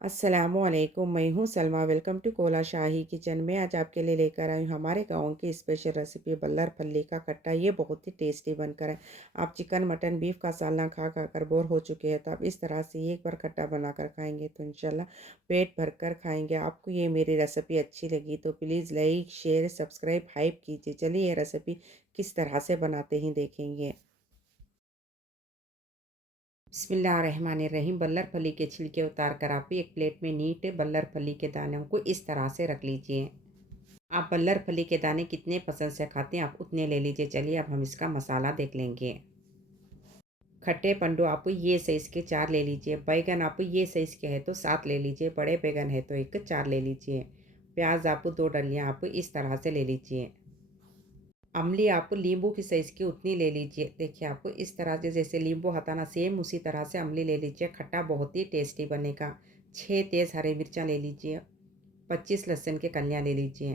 अस्सलामुअलैकुम, मैं हूँ Salma. Welcome to Kola Shahi kitchen में। आज आपके लिए लेकर आई हूँ हमारे गाँव की स्पेशल रेसिपी बल्लर फली का खट्टा। ये बहुत ही टेस्टी बनकर है। आप चिकन मटन बीफ का सालना खा खा कर बोर हो चुके हैं, तो आप इस तरह से एक बार खट्टा बनाकर खाएंगे तो इंशाल्लाह पेट भर कर खाएंगे। आपको ये मेरी रेसिपी अच्छी लगी तो please like share subscribe hype कीजिए। चलिए ये रेसिपी किस तरह से बनाते हैं देखेंगे। बिस्मिल्लाहिर्रहमानिर्रहीम। बल्लर फली के छिलके उतार कर आप एक प्लेट में नीट बल्लर फली के दानों को इस तरह से रख लीजिए। आप बल्लर फली के दाने कितने पसंद से खाते हैं आप उतने ले लीजिए। चलिए अब हम इसका मसाला देख लेंगे। खट्टे पंडो आप ये साइज़ के 4 ले लीजिए। बैगन आप ये साइज़ के है तो 7 ले लीजिए। बड़े बैगन है तो एक 4 ले लीजिए। प्याज आप 2 डलियाँ आप इस तरह से ले लीजिए। अमली आप नींबू की साइज़ की उतनी ले लीजिए। देखिए आपको इस तरह से जैसे नींबू हटाना सेम उसी तरह से अमली ले लीजिए। खट्टा बहुत ही टेस्टी बनेगा। 6 तेज़ हरी मिर्चा ले लीजिए। 25 लहसुन के कलियाँ ले लीजिए।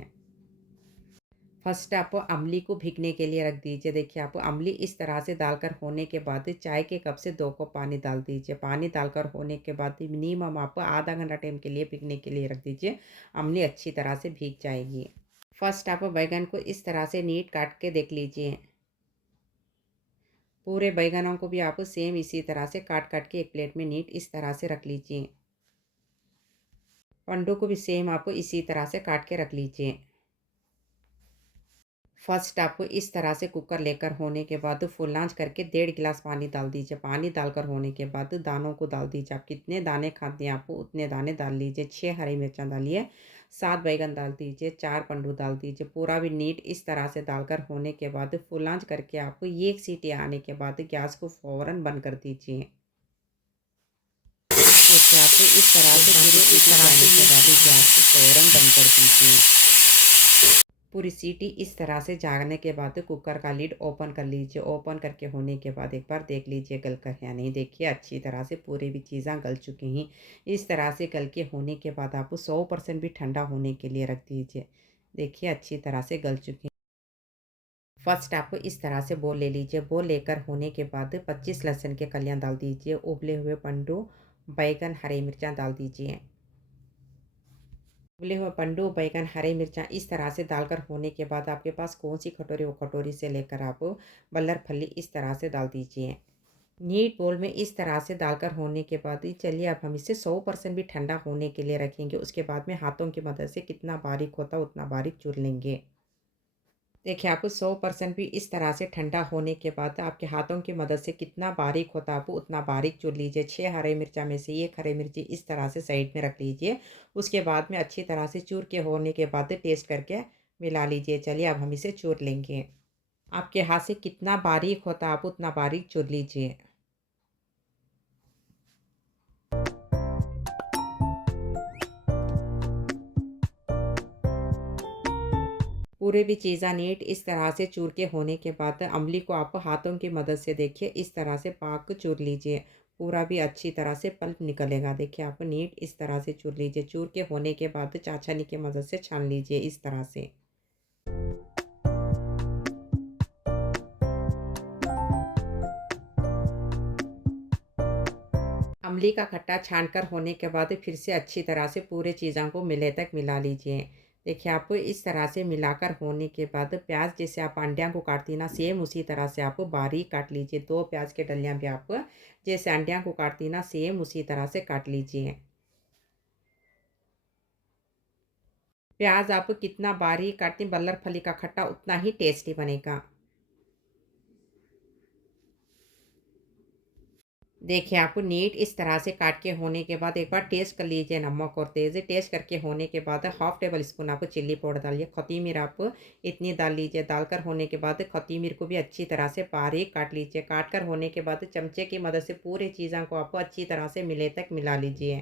फर्स्ट आप अमली को भीगने के लिए रख दीजिए। देखिए आप अमली इस तरह से डालकर होने के बाद चाय के कप से 2 कप पानी डाल दीजिए। पानी डालकर होने के बाद मिनिमम आप आधा घंटा टाइम के लिए भीगने के लिए रख दीजिए। अमली अच्छी तरह से भीग जाएगी। फर्स्ट आप बैगन को इस तरह से नीट काट के देख लीजिए। पूरे बैगनों को भी आप सेम इसी तरह से काट काट के एक प्लेट में नीट इस तरह से रख लीजिए। अंडों को भी सेम आप इसी तरह से काट के रख लीजिए। फर्स्ट आपको इस तरह से कुकर लेकर होने के बाद फुल आंच करके 1.5 गिलास पानी डाल दीजिए। पानी डालकर होने के बाद दानों को डाल दीजिए। आप कितने दाने खाते हैं आपको उतने दाने डाल लीजिए। 6 हरी मिर्चा डालिए। 7 बैगन डाल दीजिए। 4 पंडू डाल दीजिए। पूरा भी नीट इस तरह से डालकर होने के बाद फुल आंच करके आपको एक सीटी आने के बाद गैस को फ़ौरन बंद कर दीजिए। देखिए आपको इस तरह से पूरी सीटी आने के बाद गैस को फ़ौरन बंद कर दीजिए। पूरी सीटी इस तरह से जाने के बाद कुकर का लिड ओपन कर लीजिए। ओपन करके होने के बाद एक बार देख लीजिए गल कर या नहीं। देखिए अच्छी तरह से पूरी भी चीज़ें गल चुकी हैं। इस तरह से गल के होने के बाद आपको 100% भी ठंडा होने के लिए रख दीजिए। देखिए अच्छी तरह से गल चुकी हैं। फर्स्ट आपको इस तरह से बोल ले लीजिए। बोल लेकर होने के बाद 25 लहसुन के कलियाँ डाल दीजिए। उबले हुए पंडू बैगन हरी मिर्चा डाल दीजिए। उबले हुए पंडू बैगन हरी मिर्चा इस तरह से डालकर होने के बाद आपके पास कौन सी कटोरी हो कटोरी से लेकर आप बल्लर फली इस तरह से डाल दीजिए। नीट बोल में इस तरह से डालकर होने के बाद चलिए अब हम इसे 100% भी ठंडा होने के लिए रखेंगे। उसके बाद में हाथों की मदद से कितना बारीक होता है उतना बारीक चूर लेंगे। देखिए आपको 100% भी इस तरह से ठंडा होने के बाद आपके हाथों की मदद से कितना बारीक होता है आप उतना बारीक चूर लीजिए। 6 हरे मिर्चा में से 1 हरी मिर्ची इस तरह से साइड में रख लीजिए। उसके बाद में अच्छी तरह से चूर के होने के बाद टेस्ट करके मिला लीजिए। चलिए अब हम इसे चूर लेंगे। आपके हाथ से कितना बारीक होता है आप उतना बारीक चूर लीजिए। पूरे भी चीज़ा नीट इस तरह से चूर के होने के बाद अमली को आप हाथों की मदद से देखिए इस तरह से पाक चूर लीजिए। पूरा भी अच्छी तरह से पल्प निकलेगा। देखिए आप नीट इस तरह से चूर लीजिए। चूर के होने के बाद चाशनी की मदद से छान लीजिए इस तरह से। अमली का खट्टा छानकर होने के बाद फिर से अच्छी तरह से पूरे चीज़ों को मिले तक मिला लीजिए। देखिए आपको इस तरह से मिलाकर होने के बाद प्याज जैसे आप अंडियाँ को काटती ना सेम उसी तरह से आप बारीक काट लीजिए। 2 प्याज के डलियाँ भी आप जैसे अंडियाँ को काटती ना सेम उसी तरह से काट लीजिए। प्याज आप कितना बारीक काटती बल्लर फली का खट्टा उतना ही टेस्टी बनेगा। देखिए आपको नीट इस तरह से काट के होने के बाद एक बार टेस्ट कर लीजिए नमक और तेज़ टेस्ट करके होने के बाद हाफ़ टेबल स्पून आप चिल्ली पाउडर डालिए। खतीमिर आप इतनी डाल लीजिए। डालकर होने के बाद खतीमिर को भी अच्छी तरह से बारीक काट लीजिए। काट कर होने के बाद चमचे की मदद से पूरे चीज़ों को आपको अच्छी तरह से मिले तक मिला लीजिए।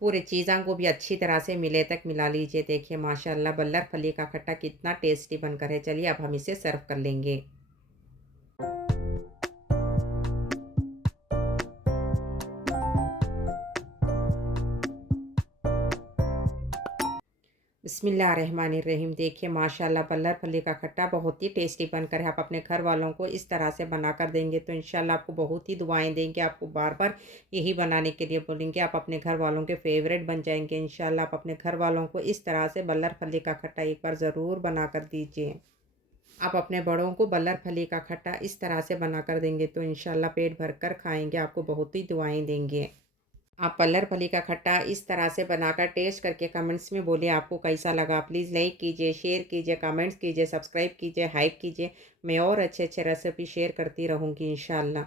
पूरे चीज़ों को भी अच्छी तरह से मिले तक मिला लीजिए। देखिए माशाल्लाह बल्लर फली का खट्टा कितना टेस्टी बनकर है। चलिए अब हम इसे सर्व कर लेंगे। बिस्मिल्लाहिर्रहमानिर्रहीम। देखिए माशाल्लाह बल्लर फली का खट्टा बहुत ही टेस्टी बनकर है। आप अपने घर वालों को इस तरह से बनाकर देंगे तो इंशाल्लाह आपको बहुत ही दुआएं देंगे, आपको बार बार यही बनाने के लिए बोलेंगे। आप अपने घर वालों के फेवरेट बन जाएंगे इंशाल्लाह। आप अपने घर वालों को इस तरह से बल्लर फली का खट्टा एक बार ज़रूर बना कर दीजिए। आप अपने बड़ों को बल्लर फली का खट्टा इस तरह से बनाकर देंगे तो इंशाल्लाह पेट भरकर खाएंगे, आपको बहुत ही दुआएं देंगे। आप पल्लर फली का खट्टा इस तरह से बनाकर टेस्ट करके कमेंट्स में बोलिए आपको कैसा लगा। प्लीज़ लाइक कीजिए, शेयर कीजिए, कमेंट्स कीजिए, सब्सक्राइब कीजिए, हाइप कीजिए। मैं और अच्छे अच्छे रेसिपी शेयर करती रहूँगी इंशाल्लाह।